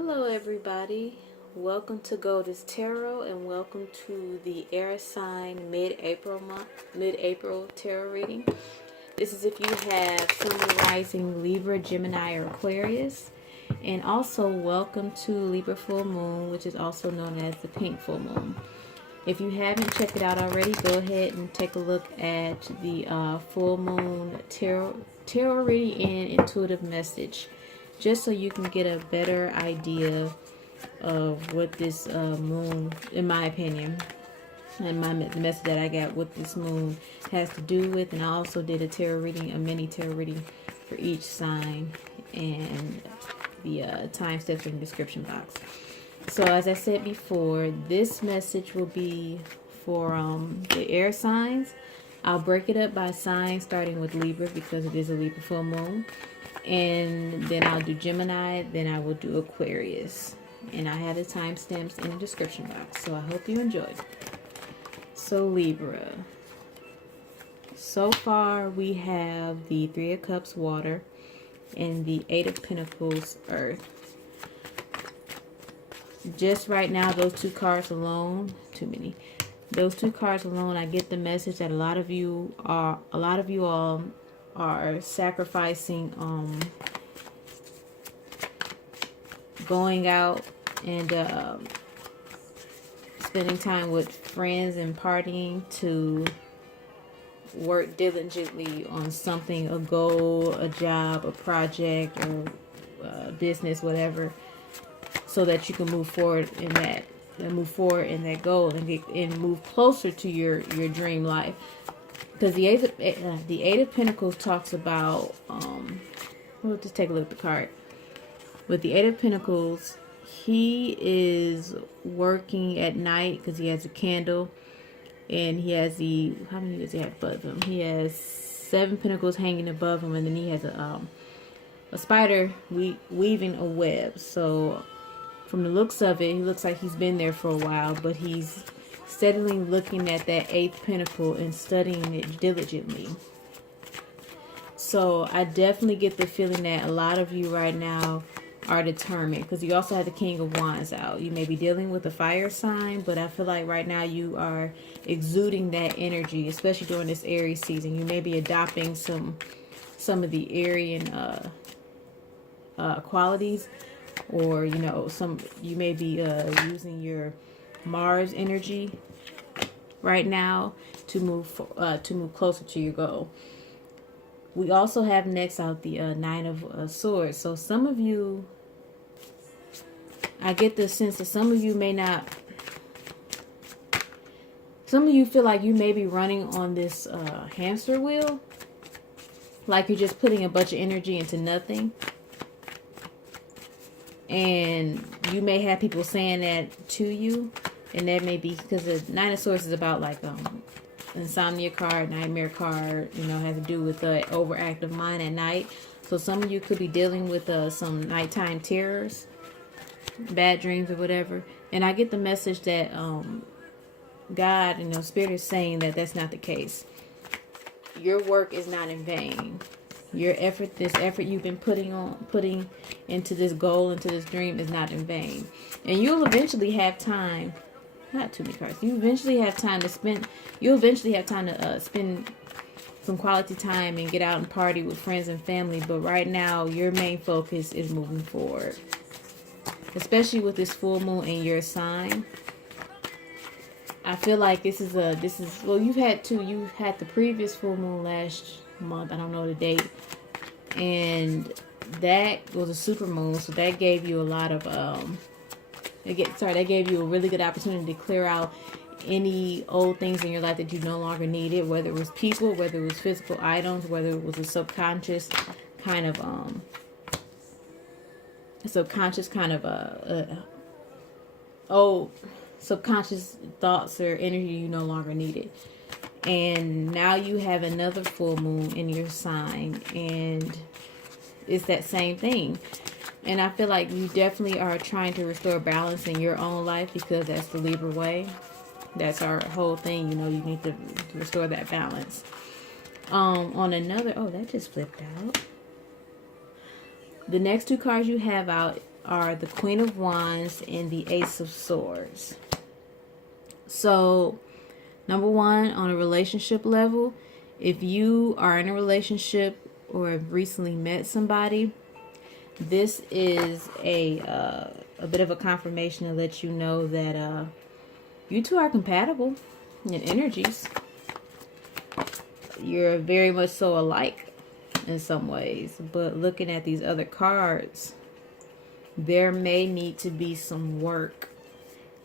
Hello everybody, welcome to Goldess Tarot and welcome to the air sign mid-April tarot reading. This is if you have Sun, Rising, Libra, Gemini, or Aquarius. And also welcome to Libra full moon, which is also known as the pink full moon. If you haven't checked it out already, go ahead and take a look at the full moon tarot reading and intuitive message, just so you can get a better idea of what this moon, in my opinion, and the message that I got, what this moon has to do with. And I also did a tarot reading, a mini tarot reading for each sign, and the time steps in the description box. So as I said before, this message will be for the air signs. I'll break it up by sign, starting with Libra because it is a Libra full moon. And then I'll do Gemini, then I will do Aquarius. And I have the timestamps in the description box. So I hope you enjoyed. So Libra. So far we have the Three of Cups, water, and the Eight of Pentacles, earth. Just right now, those two cards alone, too many. Those two cards alone, I get the message that a lot of you all are sacrificing going out and spending time with friends and partying to work diligently on something, a goal, a job, a project, or business, whatever, so that you can move forward in that goal and move closer to your dream life. Because the Eight of Pentacles talks about, we'll just take a look at the card. With the Eight of Pentacles, he is working at night because he has a candle, and he has how many does he have above him? He has 7 pentacles hanging above him, and then he has a spider weaving a web. So from the looks of it, he looks like he's been there for a while, but he's steadily looking at that 8th pentacle and studying it diligently. So I definitely get the feeling that a lot of you right now are determined, because you also have the King of Wands out. You may be dealing with a fire sign, but I feel like right now you are exuding that energy, especially during this Aries season. You may be adopting some of the Aryan qualities, or you may be using your Mars energy right now to move closer to your goal. We also have next out the Nine of Swords. So some of you, I get the sense that some of you feel like you may be running on this hamster wheel, like you're just putting a bunch of energy into nothing. And you may have people saying that to you, and that may be because the Nine of Swords is about like insomnia card, nightmare card, has to do with the overactive mind at night. So some of you could be dealing with some nighttime terrors, bad dreams or whatever. And I get the message that God, Spirit is saying that that's not the case. Your work is not in vain. Your effort, this effort you've been putting into this goal, into this dream, is not in vain. And you'll eventually have time, not too many cards, you'll eventually have time to spend some quality time and get out and party with friends and family. But right now, your main focus is moving forward. Especially with this full moon in your sign. I feel like well, you've had the previous full moon last month, I don't know the date, and that was a super moon, so that gave you a lot of that gave you a really good opportunity to clear out any old things in your life that you no longer needed, whether it was people, whether it was physical items, whether it was a subconscious kind of subconscious thoughts or energy you no longer needed. And now you have another full moon in your sign, and it's that same thing. And I feel like you definitely are trying to restore balance in your own life, because that's the Libra way. That's our whole thing, you need to restore that balance. On another, that just flipped out. The next two cards you have out are the Queen of Wands and the Ace of Swords. So, number one, on a relationship level, if you are in a relationship or have recently met somebody, this is a bit of a confirmation to let you know that you two are compatible in energies. You're very much so alike in some ways. But looking at these other cards, there may need to be some work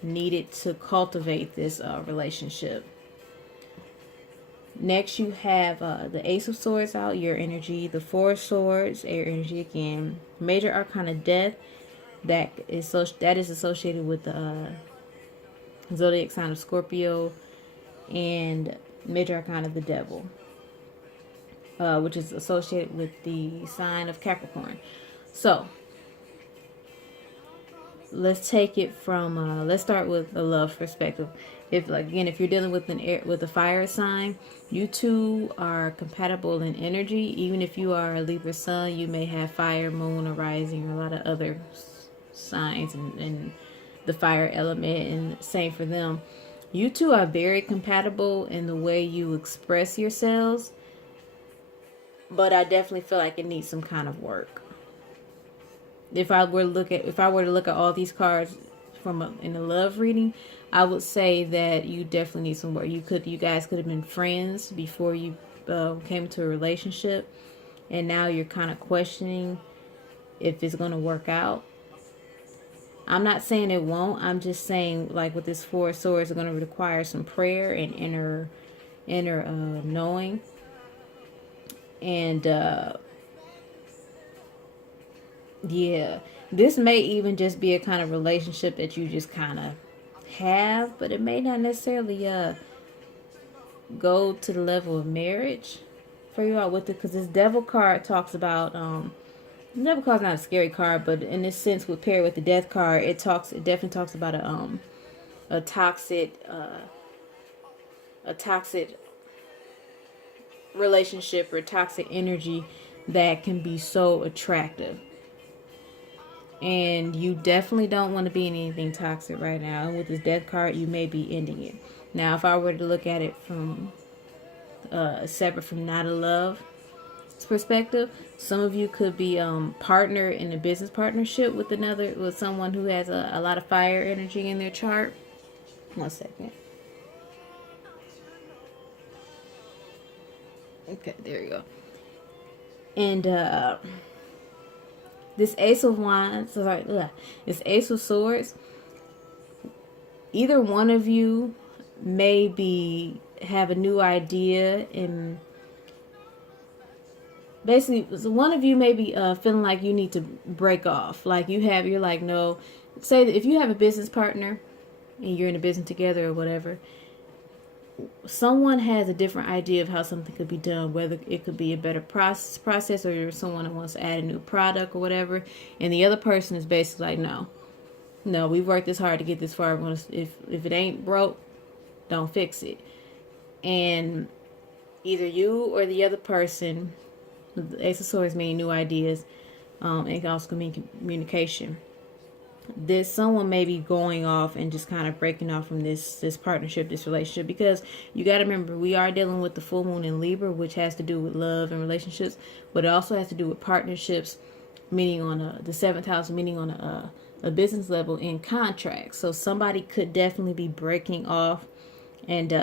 needed to cultivate this relationship. Next, you have the Ace of Swords out, your energy. The Four of Swords, air energy again. Major Arcana Death, that is associated with the zodiac sign of Scorpio. And Major Arcana the Devil, which is associated with the sign of Capricorn. So, let's take it from let's start with the love perspective. If you're dealing with a fire sign, you two are compatible in energy. Even if you are a Libra sun, you may have fire, moon, or rising, or a lot of other signs and the fire element, and same for them. You two are very compatible in the way you express yourselves, but I definitely feel like it needs some kind of work. If I were to look at all these cards in a love reading, I would say that you definitely need some work. You guys could have been friends before you came to a relationship, and now you're kind of questioning if it's going to work out. I'm not saying it won't. I'm just saying, like with this Four of Swords, it's going to require some prayer and inner knowing. And yeah, this may even just be a kind of relationship that you just kind of have, but it may not necessarily go to the level of marriage for you all with it, because this Devil card talks about the Devil card's not a scary card, but in this sense, with paired with the Death card, it definitely talks about a toxic relationship or toxic energy that can be so attractive. And you definitely don't want to be in anything toxic right now. And with this Death card, you may be ending it. Now, if I were to look at it from separate from not a love perspective, some of you could be partner in a business partnership with someone who has a lot of fire energy in their chart. 1 second. Okay, there you go. And this Ace of Wands, this Ace of Swords, either one of you may have a new idea, and basically one of you may be feeling like you need to break off. Like you're like, no, say that if you have a business partner and you're in a business together or whatever, someone has a different idea of how something could be done, whether it could be a better process or someone that wants to add a new product or whatever, and the other person is basically like, no, we've worked this hard to get this far. If it ain't broke, don't fix it. And either you or the other person, the Ace of Swords meaning new ideas, and it can also mean communication. Someone may be going off and just kind of breaking off from this partnership, this relationship, because you got to remember, we are dealing with the full moon in Libra, which has to do with love and relationships, but it also has to do with partnerships, meaning on the 7th house, meaning on a business level in contracts. So somebody could definitely be breaking off and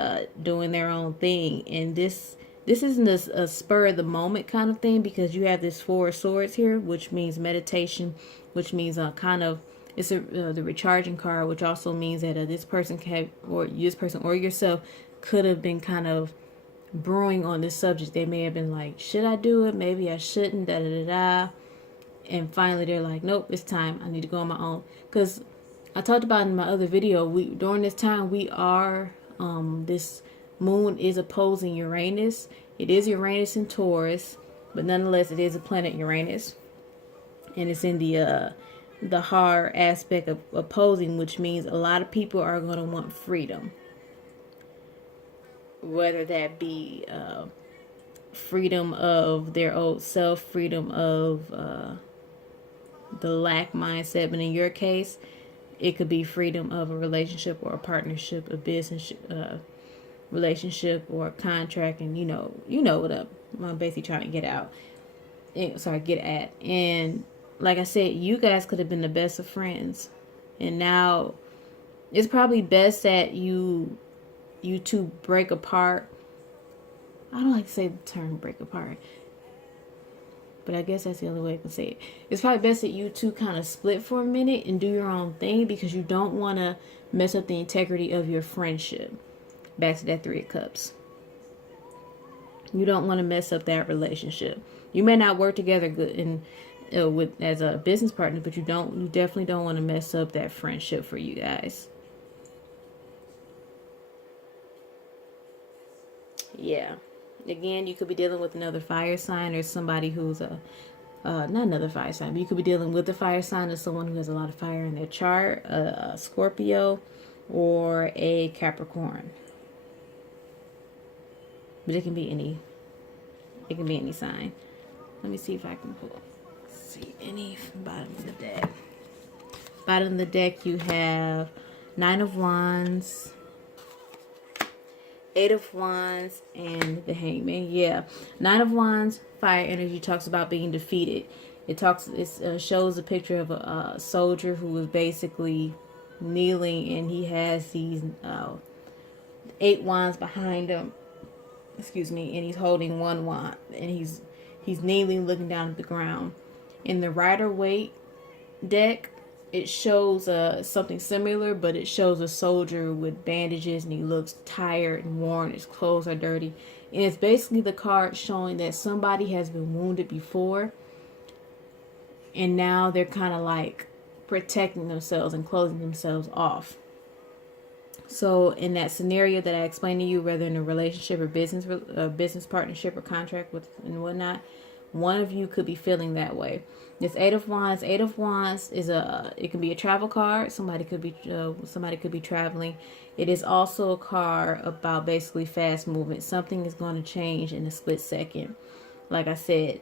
doing their own thing, and this isn't a spur of the moment kind of thing, because you have this Four of Swords here, which means meditation, which means it's the recharging card, which also means that this person or yourself could have been kind of brewing on this subject. They may have been like, should I do it? Maybe I shouldn't, da da da da. And finally they're like, nope, it's time. I need to go on my own. Because I talked about in my other video, during this time we are, this moon is opposing Uranus. It is Uranus in Taurus, but nonetheless it is a planet Uranus. And it's in the hard aspect of opposing, which means a lot of people are going to want freedom, whether that be freedom of their old self, freedom of the lack mindset. But in your case, it could be freedom of a relationship or a partnership, a business relationship or a contract, and you know what I'm basically trying to get out. Get at. And like I said, you guys could have been the best of friends, and now it's probably best that you two break apart. I don't like to say the term break apart, but I guess that's the only way I can say it. It's probably best that you two kind of split for a minute and do your own thing, because you don't want to mess up the integrity of your friendship. Back to that Three of Cups. You don't want to mess up that relationship. You may not work together good and with as a business partner, but you definitely don't want to mess up that friendship for you guys. Yeah. Again, you could be dealing with another fire sign, or somebody who's not another fire sign, but you could be dealing with a fire sign as someone who has a lot of fire in their chart, a Scorpio or a Capricorn. But it can be any sign. Let me see if I can see any from the bottom of the deck. Bottom of the deck, you have Nine of Wands, Eight of Wands, and the Hangman. Yeah, Nine of Wands, fire energy, talks about being defeated. It shows a picture of a soldier who was basically kneeling, and he has these 8 wands behind him. Excuse me, and he's holding one wand, and he's kneeling, looking down at the ground. In the Rider-Waite deck, it shows something similar, but it shows a soldier with bandages, and he looks tired and worn. His clothes are dirty, and it's basically the card showing that somebody has been wounded before, and now they're kind of like protecting themselves and closing themselves off. So in that scenario that I explained to you, whether in a relationship or business partnership or contract with and whatnot, one of you could be feeling that way. This Eight of Wands is it can be a travel card. Somebody could be traveling. It is also a card about basically fast movement. Something is going to change in a split second. Like I said,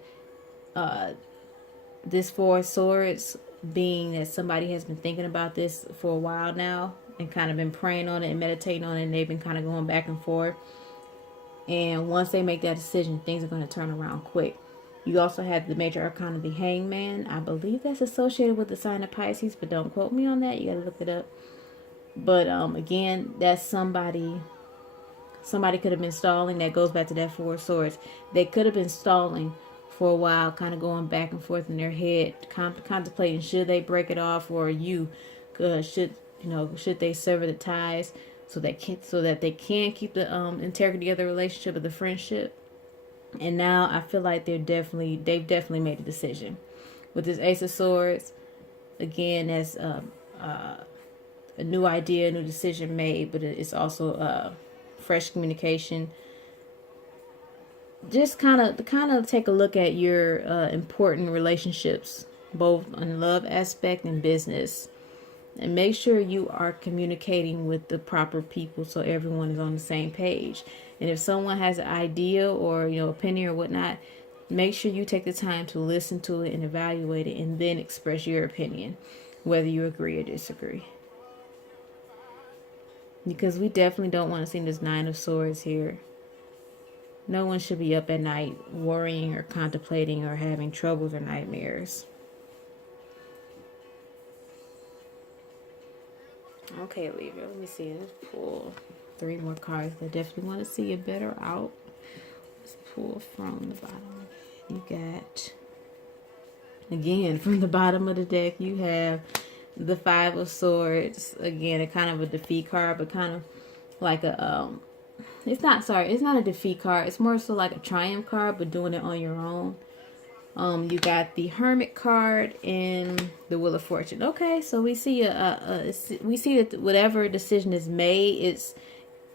this Four of Swords, being that somebody has been thinking about this for a while now and kind of been praying on it and meditating on it, and they've been kind of going back and forth. And once they make that decision, things are going to turn around quick. You also have the major arcana of the Hangman. I believe that's associated with the sign of Pisces, but don't quote me on that. You got to look it up. But again, that's somebody could have been stalling. That goes back to that Four of Swords. They could have been stalling for a while, kind of going back and forth in their head, contemplating should they break it off, or should they sever the ties so that they can keep the integrity of the relationship, of the friendship. And now I feel like they've definitely made a decision. With this Ace of Swords, again, that's a new idea, a new decision made, but it's also fresh communication. Just kind of take a look at your important relationships, both on love aspect and business, and make sure you are communicating with the proper people so everyone is on the same page. And if someone has an idea or opinion or whatnot, make sure you take the time to listen to it and evaluate it, and then express your opinion, whether you agree or disagree. Because we definitely don't want to see this Nine of Swords here. No one should be up at night worrying or contemplating or having troubles or nightmares. Okay, Libra, let me see. Let's pull 3 more cards. I definitely want to see a better out. Let's pull from the bottom. You got, again, from the bottom of the deck, you have the Five of Swords. Again, a kind of a defeat card, but kind of like a it's not a defeat card. It's more so like a triumph card, but doing it on your own. You got the Hermit card and the Wheel of Fortune. Okay, so we see that whatever decision is made,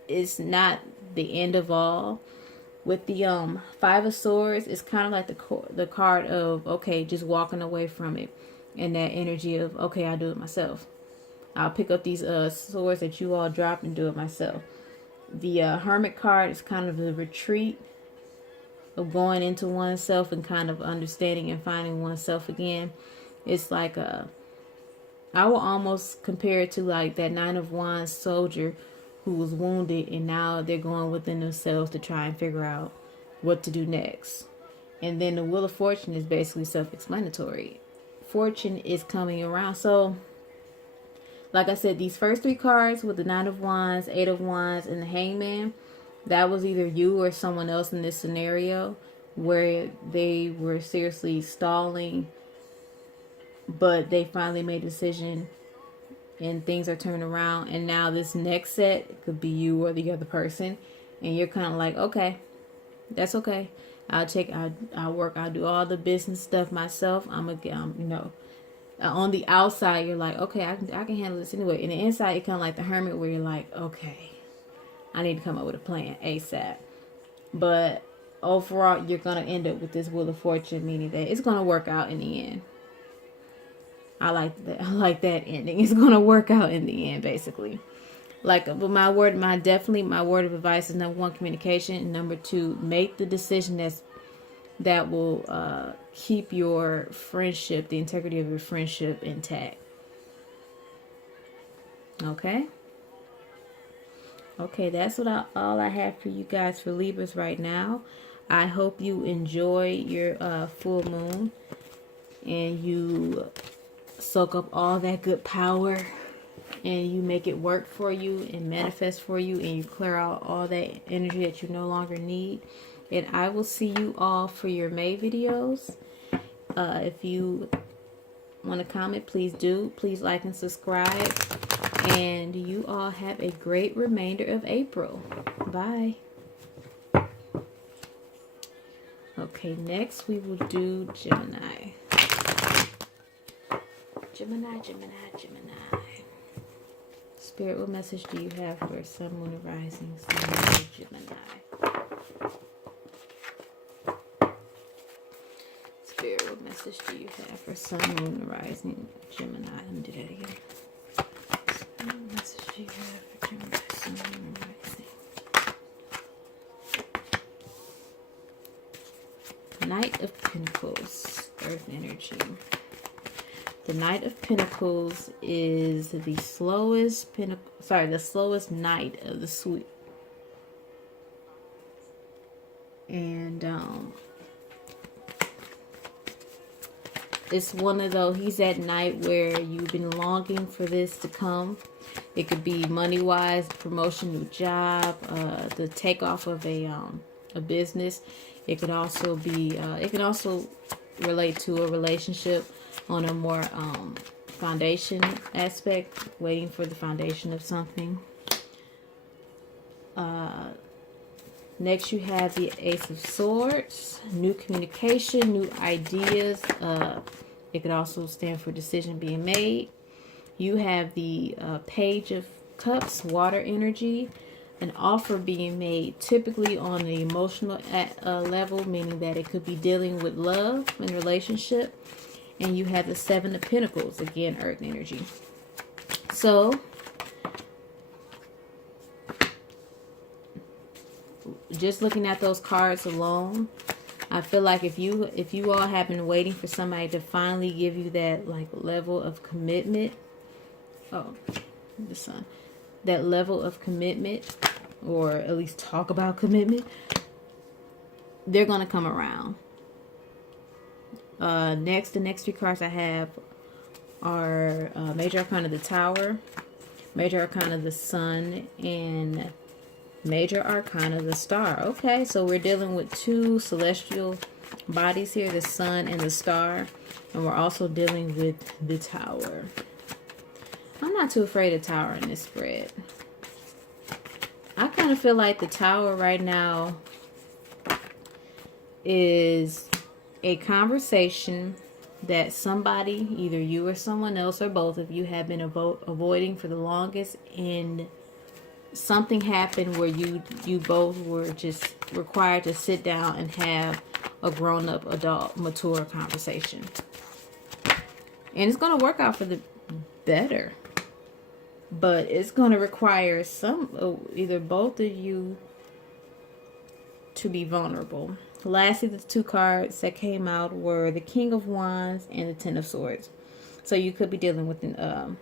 it's not the end of all. With the Five of Swords, it's kind of like the card of, okay, just walking away from it, and that energy of, okay, I'll do it myself. I'll pick up these swords that you all dropped and do it myself. The Hermit card is kind of the retreat of going into oneself and kind of understanding and finding oneself again. It's like I will almost compare it to like that Nine of Wands soldier who was wounded, and now they're going within themselves to try and figure out what to do next. And then the Wheel of Fortune is basically self-explanatory. Fortune is coming around. So, like I said, these first three cards with the Nine of Wands, Eight of Wands, and the Hangman, that was either you or someone else in this scenario where they were seriously stalling, but they finally made a decision and things are turned around. And now this next set could be you or the other person, and you're kind of like, okay, that's okay. I'll work. I'll do all the business stuff myself. On the outside, you're like, okay, I can handle this anyway. And the inside, it's kind of like the Hermit, where you're like, okay, I need to come up with a plan ASAP. But overall, you're gonna end up with this Wheel of Fortune, meaning that it's gonna work out in the end. I like that. I like that ending. It's gonna work out in the end, basically. But my word of advice is number one, communication, and number two, make the decision that will keep your friendship, the integrity of your friendship, intact. Okay, that's all I have for you guys for Libras right now. I hope you enjoy your full moon and you soak up all that good power, and you make it work for you and manifest for you, and you clear out all that energy that you no longer need. And I will see you all for your May videos. If you want to comment, please do. Please like and subscribe. And you all have a great remainder of April. Bye. Okay, next we will do Gemini. Gemini. Spirit, what message do you have for Sun, Moon, and Rising sign of Gemini? Spirit, what message do you have for Sun, Moon, and Rising Gemini? Let me do that again. Spirit, what message do you have for Gemini, Sun, Moon, and Rising? Knight of Pentacles, Earth energy. The Knight of Pentacles is the slowest knight of the suite. And it's one of those, he's that knight where you've been longing for this to come. It could be money-wise, promotion, new job, the takeoff of a business. It could also be, it can also relate to a relationship on a more foundation aspect, waiting for the foundation of something. Next you have the Ace of Swords, new communication, new ideas. It could also stand for decision being made. You have the Page of Cups, water energy, an offer being made, typically on the emotional level, meaning that it could be dealing with love and relationship. And you have the Seven of Pentacles, again, earth energy. So, just looking at those cards alone, I feel like if you all have been waiting for somebody to finally give you that like level of commitment, the Sun, that level of commitment, or at least talk about commitment, they're gonna come around. The next three cards I have are Major Arcana the Tower, Major Arcana the Sun, and Major Arcana the Star. Okay, so we're dealing with two celestial bodies here, the Sun and the Star, and we're also dealing with the Tower. I'm not too afraid of Tower in this spread. I kind of feel like the Tower right now is a conversation that somebody, either you or someone else or both of you, have been avoiding for the longest, and something happened where you both were just required to sit down and have a grown-up, adult, mature conversation. And it's going to work out for the better, but it's going to require either both of you to be vulnerable. Lastly, the two cards that came out were the King of Wands and the Ten of Swords. So you could be dealing with an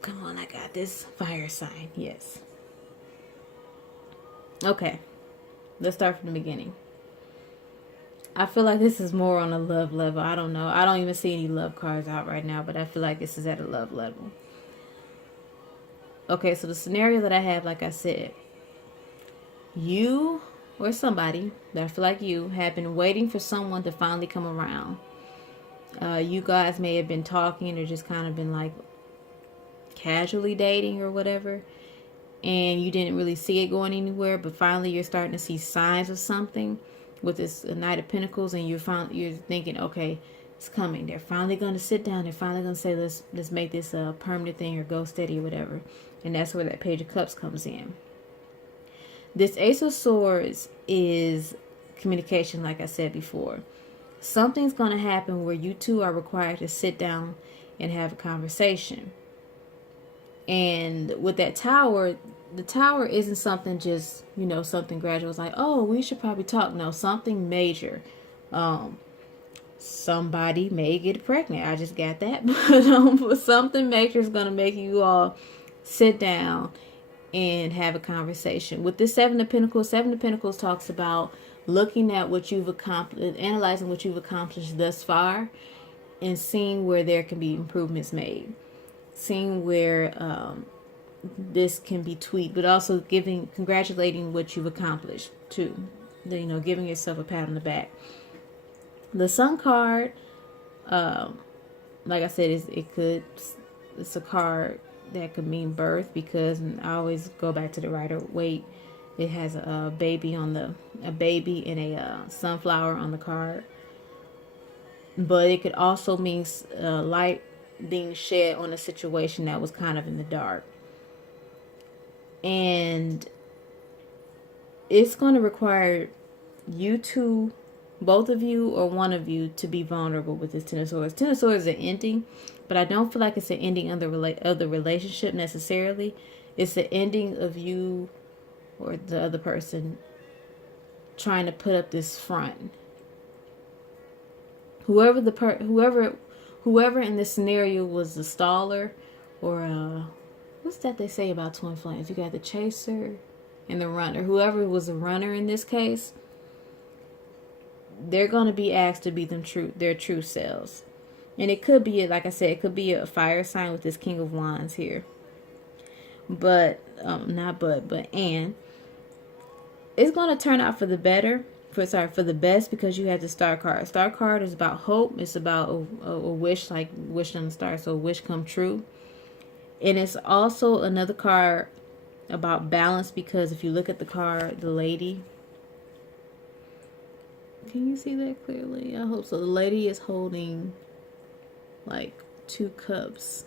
come on, I got this, fire sign. Yes. Okay. Let's start from the beginning. I feel like this is more on a love level. I don't know. I don't even see any love cards out right now, but I feel like this is at a love level. Okay, so the scenario that I have, like I said, you or somebody that I feel like you have been waiting for someone to finally come around. You guys may have been talking or just kind of been like casually dating or whatever, and you didn't really see it going anywhere, but finally you're starting to see signs of something with this Knight of Pentacles, and you're thinking, okay, it's coming. They're finally going to sit down. They're finally going to say, let's make this a permanent thing or go steady or whatever. And that's where that Page of Cups comes in. This Ace of Swords is communication, like I said before. Something's going to happen where you two are required to sit down and have a conversation. And with that Tower, the Tower isn't something just, something gradual. It's like, oh, we should probably talk. No, something major. Somebody may get pregnant. I just got that. But something major is going to make you all sit down and have a conversation. With this Seven of Pentacles talks about looking at what you've accomplished, analyzing what you've accomplished thus far, and seeing where there can be improvements made. Seeing where this can be tweaked, but also congratulating what you've accomplished too. Giving yourself a pat on the back. The Sun card, like I said, it's a card that could mean birth, because I always go back to the Rider Waite. It has a baby and a sunflower on the card, but it could also mean light being shed on a situation that was kind of in the dark. And it's going to require you two, both of you or one of you, to be vulnerable with this Ten of Swords. Ten of Swords is an ending, but I don't feel like it's an ending of the relationship necessarily. It's the ending of you or the other person trying to put up this front. Whoever in this scenario was the staller, or what's that they say about twin flames? You got the chaser and the runner. Whoever was the runner in this case, they're going to be asked to be their true selves. And it could be, like I said, it could be a fire sign with this King of Wands here. But, and it's going to turn out for the better. For the best, because you have the Star card. Star card is about hope. It's about a wish, like wish on the star, so wish come true. And it's also another card about balance, because if you look at the card, the lady, can you see that clearly? I hope so. The lady is holding like 2 cups,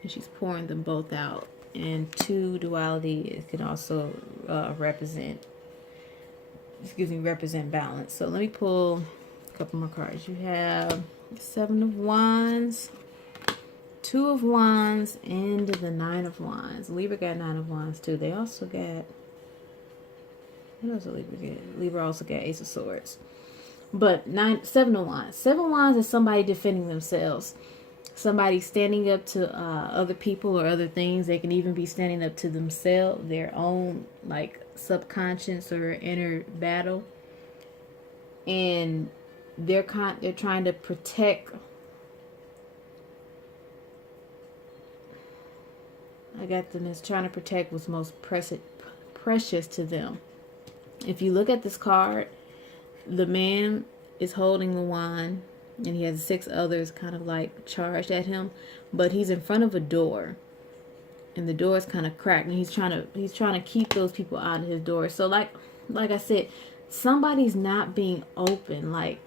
and she's pouring them both out. And 2 duality, it can also represent balance. So let me pull a couple more cards. You have 7 of Wands, 2 of Wands, and the 9 of Wands. Libra got 9 of Wands too. They also got, what else did Libra get? Libra also got Ace of Swords. But 7 of Wands. 7 of Wands is somebody defending themselves. Somebody standing up to other people or other things. They can even be standing up to themselves, their own like subconscious or inner battle, and they're trying to protect. I got them as trying to protect what's most precious to them. If you look at this card, the man is holding the wand, and he has 6 others kind of like charged at him, but he's in front of a door, and the door is kind of cracked, and he's trying to keep those people out of his door. So like I said, somebody's not being open. Like,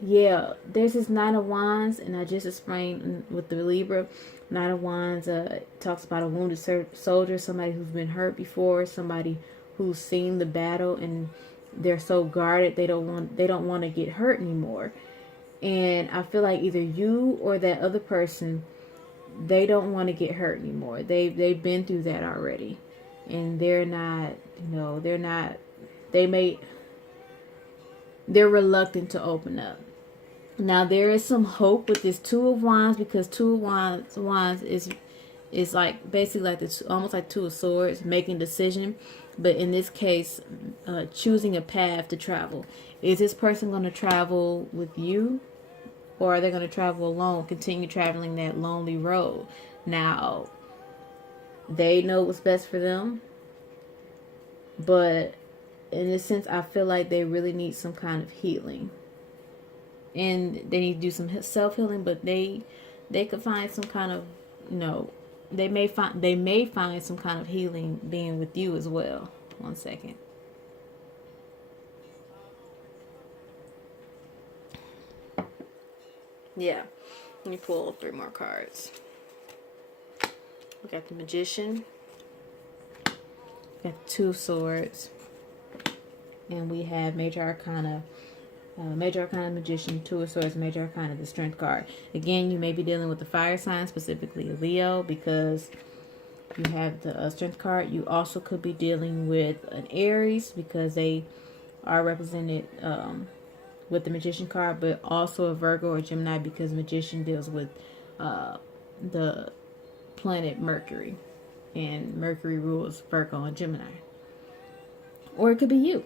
yeah, there's this 9 of Wands, and I just explained with the Libra. 9 of Wands talks about a wounded soldier, somebody who's been hurt before, somebody who's seen the battle, and they're so guarded they don't want to get hurt anymore. And I feel like either you or that other person, they don't want to get hurt anymore. They've been through that already, and they're not, they're reluctant to open up. Now there is some hope with this Two of Wands, because Two of Wands is like basically like almost like Two of Swords, making a decision, but in this case, choosing a path to travel. Is this person going to travel with you, or are they going to travel alone, continue traveling that lonely road? Now, they know what's best for them, but in a sense, I feel like they really need some kind of healing, and they need to do some self-healing, but they could find some kind of, they may find some kind of healing being with you as well. One second. Yeah, let me pull 3 more cards. We got the Magician, we got the Two of Swords, and we have Major Arcana, Magician, Two of Swords, Major Arcana, the Strength card. Again, you may be dealing with the fire sign, specifically Leo, because you have the Strength card. You also could be dealing with an Aries, because they are represented with the Magician card, but also a Virgo or Gemini, because Magician deals with the planet Mercury, and Mercury rules Virgo and Gemini. Or it could be you.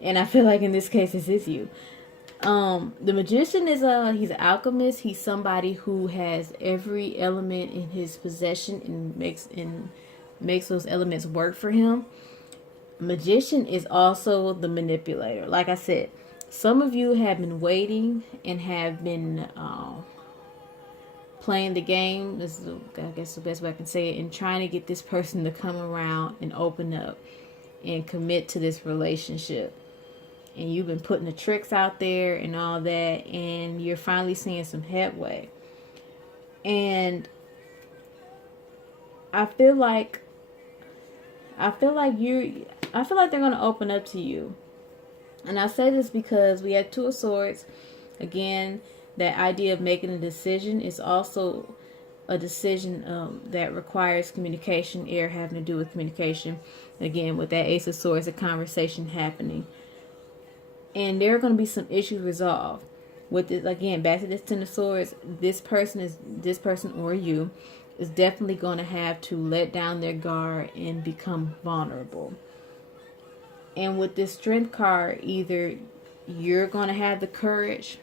And I feel like in this case this is you. The Magician is he's an alchemist. He's somebody who has every element in his possession and makes those elements work for him. Magician is also the manipulator. Like I said, some of you have been waiting and have been playing the game. This is, I guess, the best way I can say it, and trying to get this person to come around and open up and commit to this relationship. And you've been putting the tricks out there and all that, and you're finally seeing some headway. And I feel like they're going to open up to you. And I say this because we have Two of Swords. Again, that idea of making a decision is also a decision that requires communication, air having to do with communication. Again, with that Ace of Swords, a conversation happening. And there are going to be some issues resolved. With this, again, back to this Ten of Swords, this person or you is definitely going to have to let down their guard and become vulnerable. And with this Strength card, either you're going to have the courage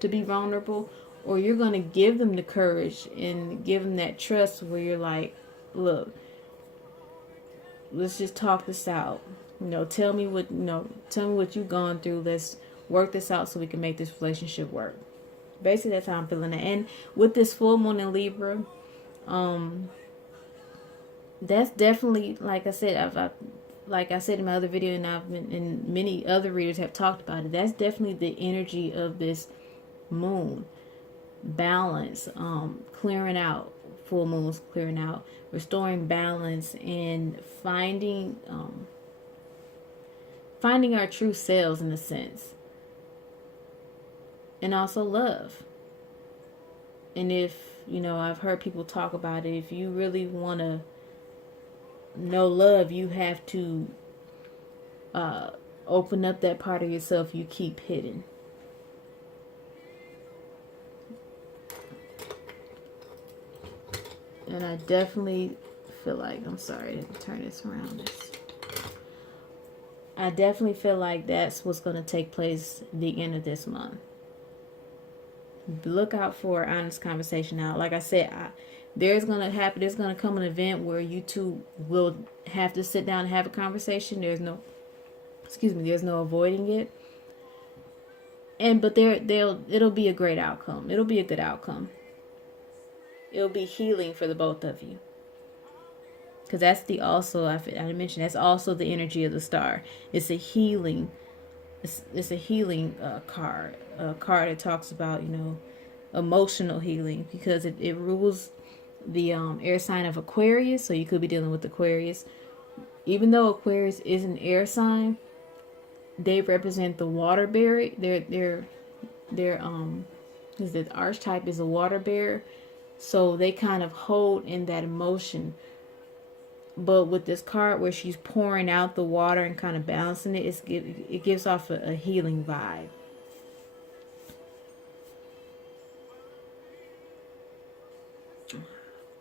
to be vulnerable, or you're going to give them the courage and give them that trust where you're like, look, let's just talk this out. Tell me what you've gone through. Let's work this out so we can make this relationship work. Basically, that's how I'm feeling it. And with this full moon in Libra, that's definitely, like I said, like I said in my other video, and many other readers have talked about it, that's definitely the energy of this moon. Balance, clearing out, full moons clearing out, restoring balance, and finding our true selves in a sense. And also love. And if, I've heard people talk about it, if you really want to know love, you have to open up that part of yourself you keep hidden. And I definitely feel like, I'm sorry to turn this around. I definitely feel like that's what's going to take place the end of this month. Look out for an honest conversation now. Like I said, there's going to come an event where you two will have to sit down and have a conversation. There's no avoiding it. But it'll be a great outcome. It'll be a good outcome. It'll be healing for the both of you. Because that's I mentioned, that's also the energy of the star. It's a healing. It's a healing card. A card that talks about, emotional healing, because it rules the air sign of Aquarius. So you could be dealing with Aquarius. Even though Aquarius is an air sign, they represent the water bearer. Their archetype is a water bearer. So they kind of hold in that emotion. But with this card where she's pouring out the water and kind of balancing it, it gives off a healing vibe.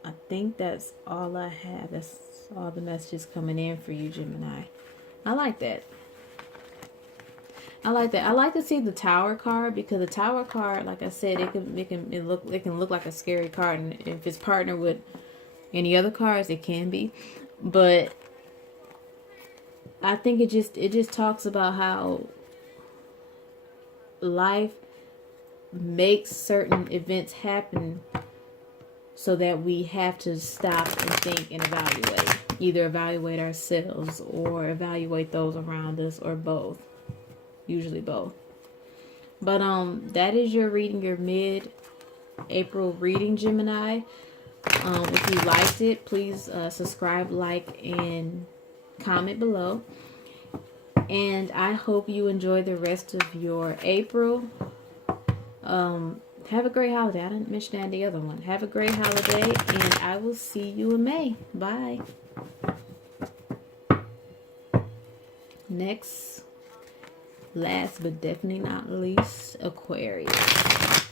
I think that's all I have. That's all the messages coming in for you, Gemini. I like that. I like that. I like to see the Tower card, because the Tower card, like I said, it can look like a scary card, and if it's partnered with any other cards, it can be. But I think it just talks about how life makes certain events happen so that we have to stop and think and evaluate. Either evaluate ourselves or evaluate those around us, or both. Usually both. But that is your reading, your mid-April reading, Gemini. If you liked it, please subscribe, like, and comment below. And I hope you enjoy the rest of your April. Have a great holiday. I didn't mention that in the other one. Have a great holiday, and I will see you in May. Bye. Next, last but definitely not least, Aquarius.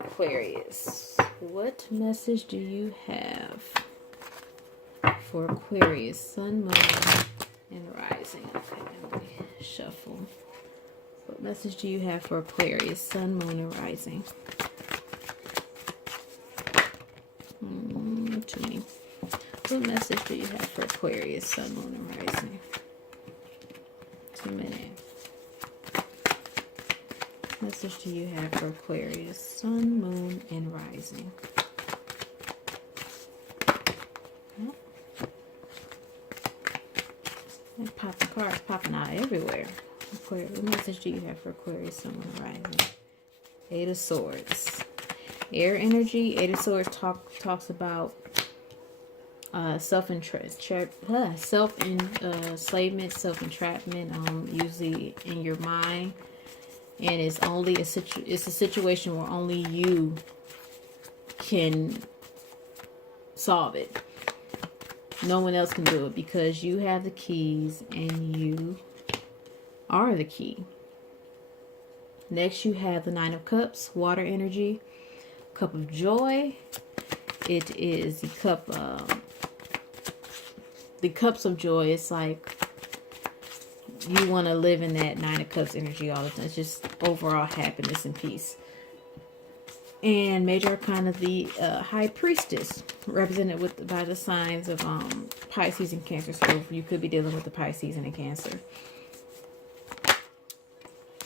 Aquarius. What message do you have for Aquarius, Sun, Moon, and Rising? Okay, I'm going to shuffle. What message do you have for Aquarius, Sun, Moon, and Rising? Too many. What message do you have for Aquarius, Sun, Moon, and Rising? Too many. What message do you have for Aquarius, Sun, Moon, and Rising? The cards popping out everywhere. Aquarius, what message do you have for Aquarius, Sun, Moon, and Rising? Eight of Swords. Air energy. Eight of Swords talks about self-enslavement, self-entrapment, usually in your mind, and it's a situation where only you can solve it. No one else can do it, because you have the keys and you are the key. Next, you have the Nine of Cups, water energy, Cup of Joy. It is the cup. The cups of joy. It's like you want to live in that Nine of Cups energy all the time. It's just overall happiness and peace. And major arcana, the High Priestess, represented by the signs of Pisces and Cancer. So you could be dealing with the Pisces and the Cancer.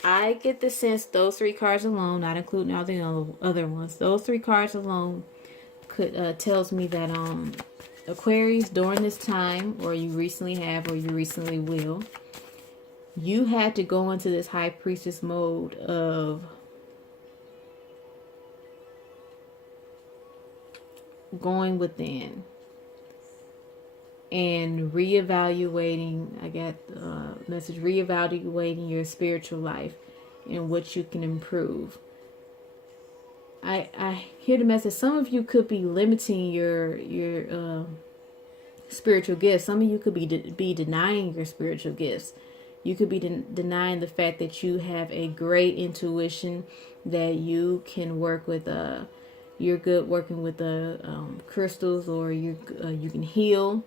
I get the sense those three cards alone, not including all the other ones, those three cards alone tells me that Aquarius, during this time, or you recently have, or you recently will, you had to go into this High Priestess mode of going within and reevaluating. I got message, reevaluating your spiritual life and what you can improve. I hear the message. Some of you could be limiting your spiritual gifts. Some of you could be denying your spiritual gifts. You could be denying the fact that you have a great intuition, that you can work with you're good working with the crystals, or you can heal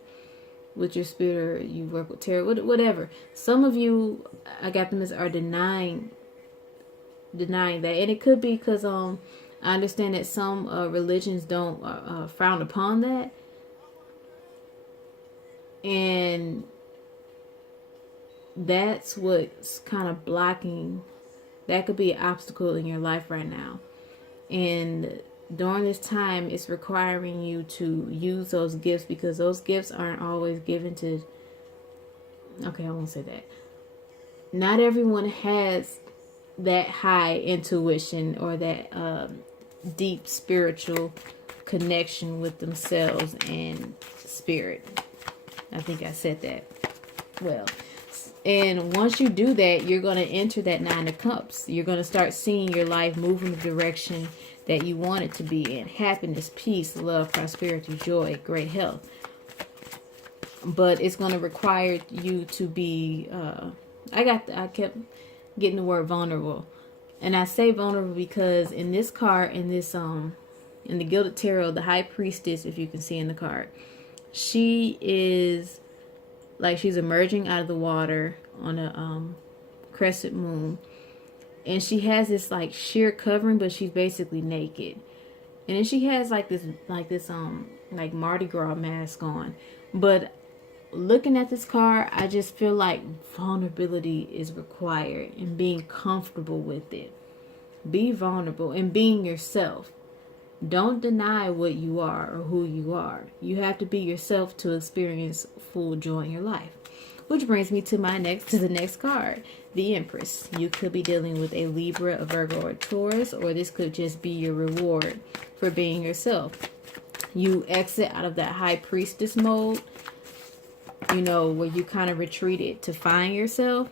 with your spirit, or you work with tarot, whatever. Some of you, I got them as, are denying that, and it could be because I understand that some religions don't frown upon that, and that's what's kind of blocking. That could be an obstacle in your life right now, and during this time, it's requiring you to use those gifts, because those gifts aren't always given to. Okay, I won't say that. Not everyone has that high intuition or that deep spiritual connection with themselves and spirit. I think I said that well. And once you do that, you're going to enter that Nine of Cups. You're going to start seeing your life move in the direction that you want it to be in. Happiness, peace, love, prosperity, joy, great health. But it's going to require you to be, I kept getting the word vulnerable. And I say vulnerable because in this card, in the Gilded Tarot, the High Priestess, if you can see in the card, she is like she's emerging out of the water on a crescent moon. And she has this like sheer covering, but she's basically naked. And then she has like this Mardi Gras mask on. But looking at this card, I just feel like vulnerability is required and being comfortable with it. Be vulnerable and being yourself. Don't deny what you are or who you are. You have to be yourself to experience full joy in your life. Which brings me to the next card, the Empress. You could be dealing with a Libra, a Virgo, or a Taurus, or this could just be your reward for being yourself. You exit out of that High Priestess mode, you know, where you kind of retreated to find yourself,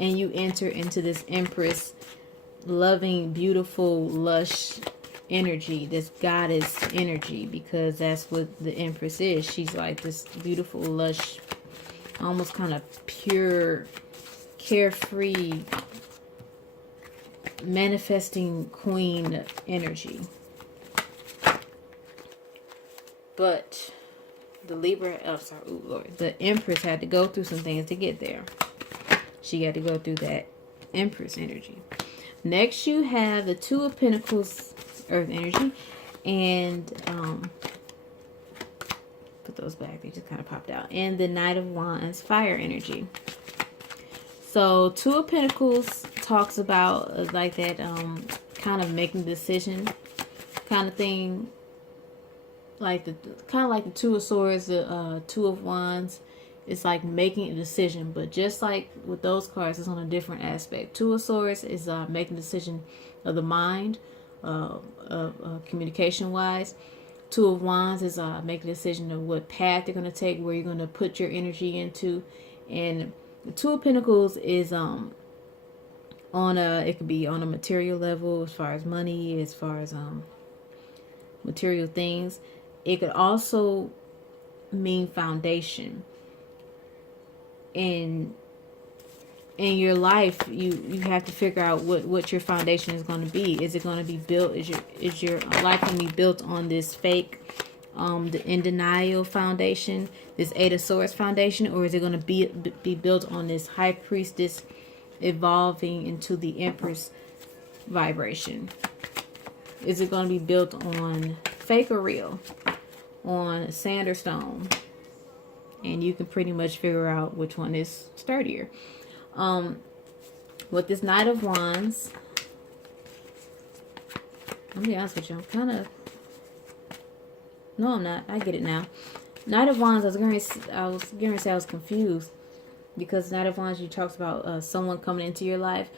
and you enter into this Empress, loving, beautiful, lush energy, this goddess energy, because that's what the Empress is. She's like this beautiful, lush, almost kind of pure, carefree, manifesting queen energy. But the the Empress had to go through some things to get there. She had to go through that Empress energy. Next, you have the Two of Pentacles, Earth energy, and put those back. They just kind of popped out. And the Knight of Wands, fire energy. So Two of Pentacles talks about like that kind of making a decision kind of thing. Like the Two of Swords, the Two of Wands. It's like making a decision, but just like with those cards, it's on a different aspect. Two of Swords is making a decision of the mind, communication wise. Two of Wands is making a decision of what path you're going to take, where you're going to put your energy into. And the Two of Pentacles is it could be on a material level, as far as money, as far as material things. It could also mean foundation. In your life, you have to figure out what your foundation is going to be. Is it going to be built? Is your life going to be built on this fake, the in denial foundation, this Eight of Swords foundation, or is it going to be built on this High Priestess evolving into the Empress vibration? Is it going to be built on fake or real, on sand or stone? And you can pretty much figure out which one is sturdier. With this Knight of Wands, I'll be honest with you, no, I'm not. I get it now. Knight of Wands, I was going to say I was confused, because Knight of Wands, you talks about someone coming into your life,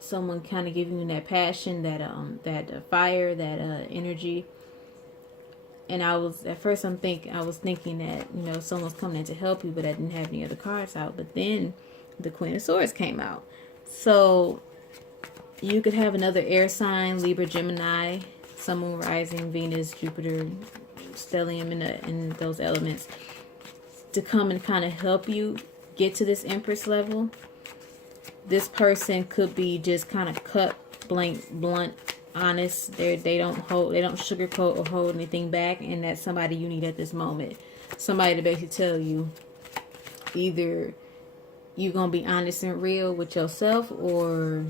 someone kind of giving you that passion, that fire, that energy. And I was thinking that, you know, someone's coming in to help you, but I didn't have any other cards out. But then the Queen of Swords came out. So you could have another air sign, Libra, Gemini, Sun, Moon, Rising, Venus, Jupiter, Stellium, in those elements, to come and kind of help you get to this Empress level. This person could be just kind of cut, blunt, honest. They don't sugarcoat or hold anything back, and that's somebody you need at this moment. Somebody to basically tell you either you're gonna be honest and real with yourself, or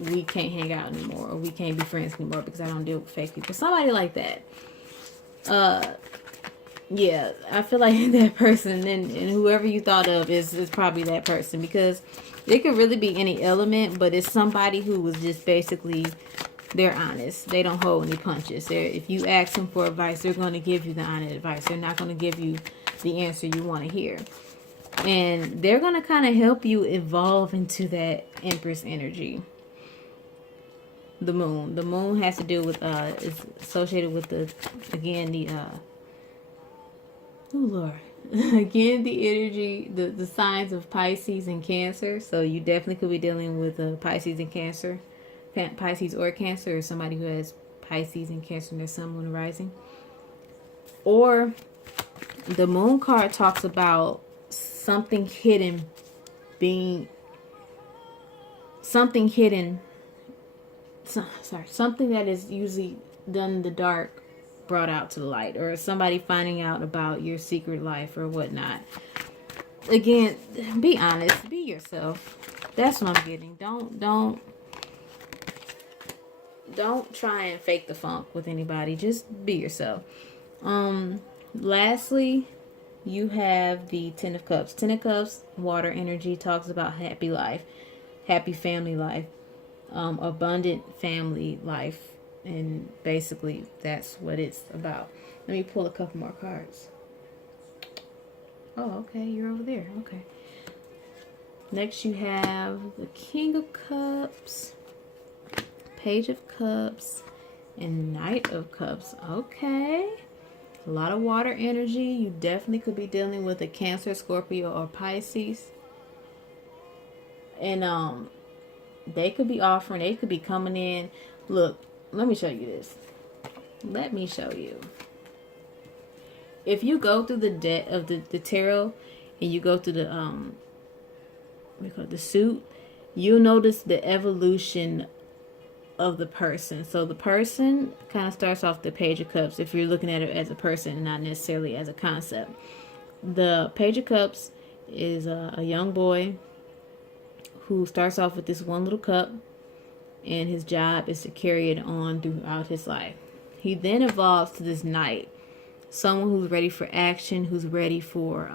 we can't hang out anymore, or we can't be friends anymore because I don't deal with fake people. Somebody like that. Yeah, I feel like that person and whoever you thought of is probably that person, because it could really be any element, but it's somebody who was just basically, they're honest. They don't hold any punches. If you ask them for advice, they're going to give you the honest advice. They're not going to give you the answer you want to hear. And they're going to kind of help you evolve into that Empress energy. The moon. The moon has to do with, is associated with again, the energy, the signs of Pisces and Cancer. So you definitely could be dealing with Pisces and Cancer Pisces or Cancer, or somebody who has Pisces and Cancer in their sun, moon, and rising. Or the Moon card talks about something hidden being, something hidden, something that is usually done in the dark brought out to the light, or somebody finding out about your secret life or whatnot. Again, be honest, be yourself. That's what I'm getting. Don't try and fake the funk with anybody. Just be yourself. Lastly, you have the Ten of Cups. Ten of Cups, water energy, talks about happy life, happy family life, abundant family life, and basically that's what it's about. Let me pull a couple more cards. Oh, okay, you're over there. Okay. Next you have the King of Cups, Page of Cups, and Knight of Cups. Okay. A lot of water energy. You definitely could be dealing with a Cancer, Scorpio, or Pisces. And they could be offering, they could be coming in. Look, let me show you this. Let me show you. If you go through the deck of the tarot and you go through the the suit, you'll notice the evolution of the person. So the person kind of starts off the Page of Cups if you're looking at it as a person and not necessarily as a concept. The Page of Cups is a young boy who starts off with this one little cup, and his job is to carry it on throughout his life. He then evolves to this knight, someone who's ready for action, who's ready for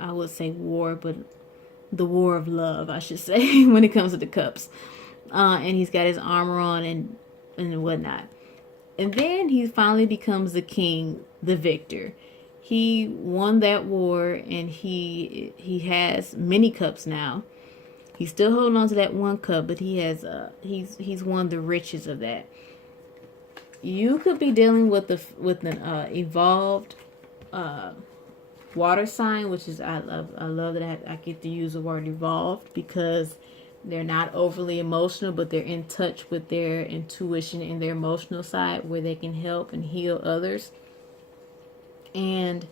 I would say war, but the war of love, I should say, when it comes to the cups. And he's got his armor on and whatnot. And then he finally becomes the king, the victor. He won that war, and he has many cups now. He's still holding on to that one cup, but he has he's won the riches of that. You could be dealing with an evolved water sign, which is I love that I get to use the word evolved, because they're not overly emotional, but they're in touch with their intuition and their emotional side, where they can help and heal others. And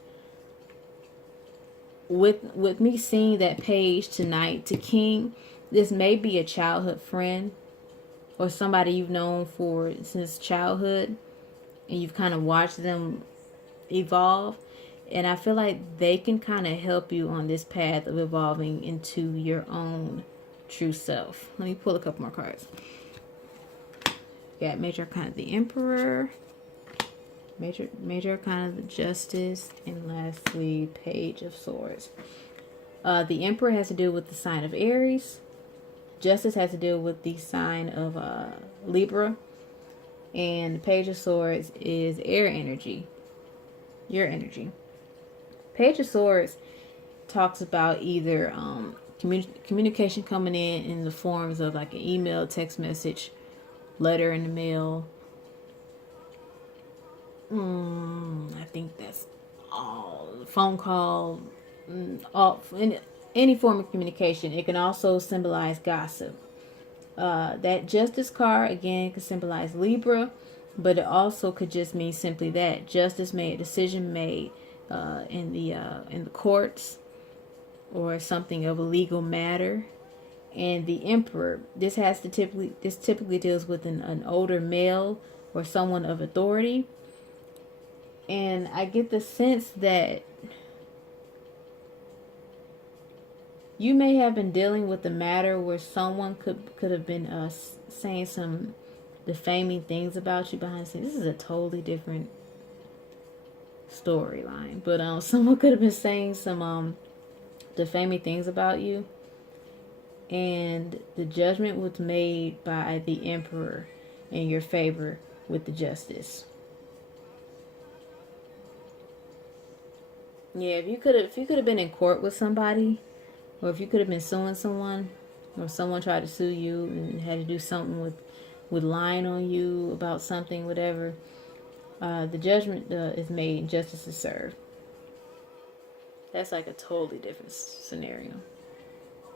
with me seeing that page tonight to King, this may be a childhood friend or somebody you've known since childhood, and you've kind of watched them evolve. And I feel like they can kind of help you on this path of evolving into your own true self. Let me pull a couple more cards. Got Major Arcana of the Emperor, Major Arcana of the Justice, and lastly, Page of Swords. The Emperor has to deal with the sign of Aries. Justice has to deal with the sign of Libra. And the Page of Swords is air energy. Your energy. Page of Swords talks about either communication coming in the forms of like an email, text message, letter in the mail. I think that's all. Phone call, in any form of communication. It can also symbolize gossip. That Justice card again could symbolize Libra, but it also could just mean simply that justice made, decision made in the courts, or something of a legal matter. And the Emperor, this typically deals with an older male or someone of authority. And I get the sense that you may have been dealing with a matter where someone could have been saying some defaming things about you behind the scenes. This is a totally different storyline, but someone could have been saying some defaming things about you, and the judgment was made by the Emperor in your favor with the Justice. Yeah, if you could have been in court with somebody, or if you could have been suing someone, or someone tried to sue you and had to do something with lying on you about something, whatever, the judgment is made and justice is served. That's like a totally different scenario.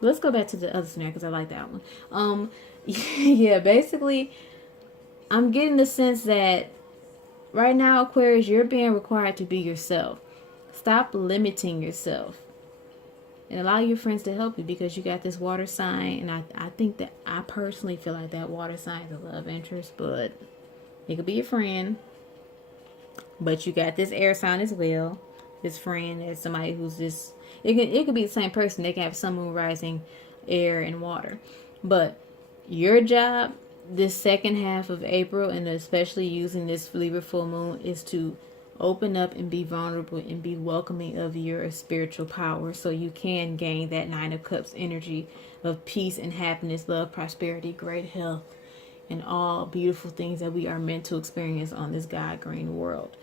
Let's go back to the other scenario because I like that one. Yeah, basically, I'm getting the sense that right now, Aquarius, you're being required to be yourself. Stop limiting yourself and allow your friends to help you, because you got this water sign, and I think that I personally feel like that water sign is a love interest, but it could be your friend. But you got this air sign as well. This friend is somebody who's just, it could be the same person. They can have sun, moon, rising, air, and water. But your job this second half of April, and especially using this Libra full moon, is to open up and be vulnerable and be welcoming of your spiritual power, so you can gain that Nine of Cups energy of peace and happiness, love, prosperity, great health, and all beautiful things that we are meant to experience on this God green world.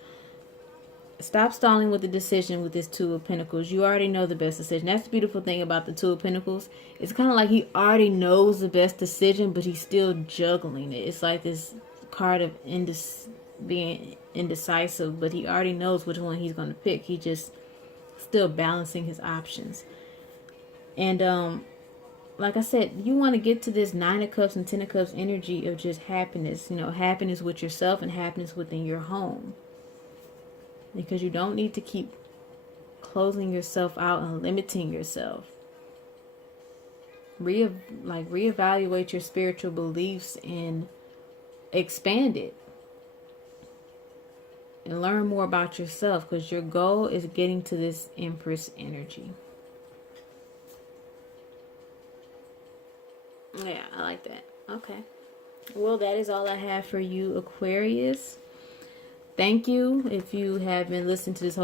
Stop stalling with the decision with this Two of Pentacles. You already know the best decision. That's the beautiful thing about the Two of Pentacles. It's kind of like he already knows the best decision, but he's still juggling it. It's like this card of being indecisive, but he already knows which one he's going to pick. He just still balancing his options. And like I said, you want to get to this Nine of Cups and Ten of Cups energy of just happiness. You know, happiness with yourself and happiness within your home. Because you don't need to keep closing yourself out and limiting yourself. Reevaluate your spiritual beliefs and expand it. And learn more about yourself, because your goal is getting to this Empress energy. Yeah, I like that. Okay. Well, that is all I have for you, Aquarius. Thank you if you have been listening to this whole